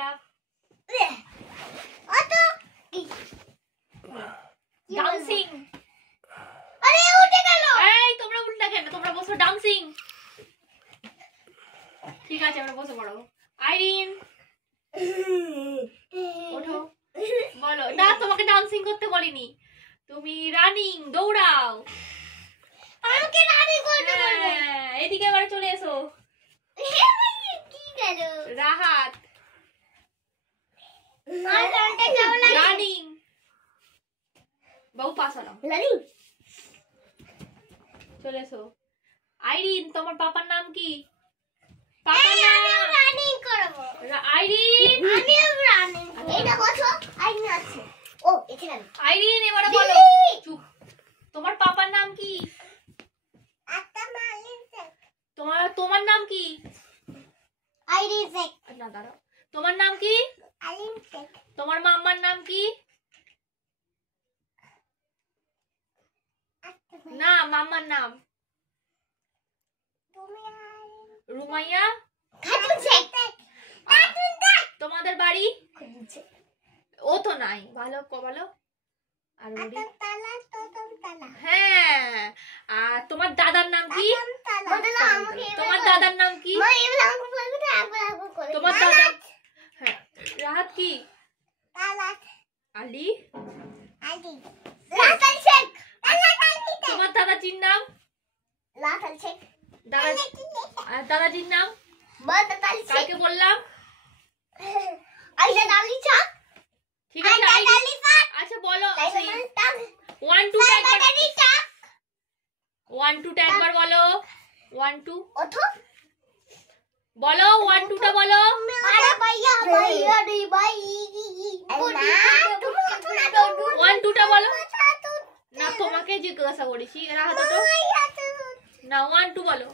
ডাক। ডান্সিং। আরে উঠে গেল। এই তোমরা উল্টা কেন? তোমরা বসো ডান্সিং। ঠিক আছে আমরা বসে পড়ো। আইরিন ওঠো, বলো। না তোমাকে ডান্সিং করতে বলিনি, তুমি রানিং, দৌড়াও। আমাকে রানিং করতে বলবে। এদিকে এবারে চলে এসো। কি গেল? রাহাত আর গানটা কেমন লাগছে? রানিং। বাবু পাস হলাম। রানিং চলে এসো। আইরিন তোমার পাপার নাম কি? পাপার নাম রানিং করব। আইরিন। আমিও রানিং। এটা বসো, আইরিন আছে। ও এখানে। আইরিন এবারে বলো। চুপ। তোমার পাপার নাম কি? আত্মা মালিন শেখ। তোমার নাম কি? আইরিন শেখ। না দাঁড়াও। তোমার নাম কি? আলিম শেখ। তোমার মাম্মার নাম কি? না মাম্মার নাম তুমি রুমাইয়া। খাতুন শেখ। খাতুন শেখ। তোমাদের বাড়ি? খাতুন শেখ। ও তো নাই। ভালো বলো। আর বলি তালা তালা। হ্যাঁ। আর তোমার দাদার নাম কি? তোমার তোমার দাদার নাম কি? তোমার দাদা হ্যাঁ রাহাত কি? আলী। তোমার দাদাজির নাম? দাদাজির নাম কাকে বললাম? ঠিক আছে আচ্ছা বলো। 1 2 টা একবার 1 2 টা একবার বলো। 1 2 বলো। 1 2 টা বলো। 1 2 টা বলো। না তোমাকে জিজ্ঞাসা করেছি। রাহাত তো না 1 2 বলো।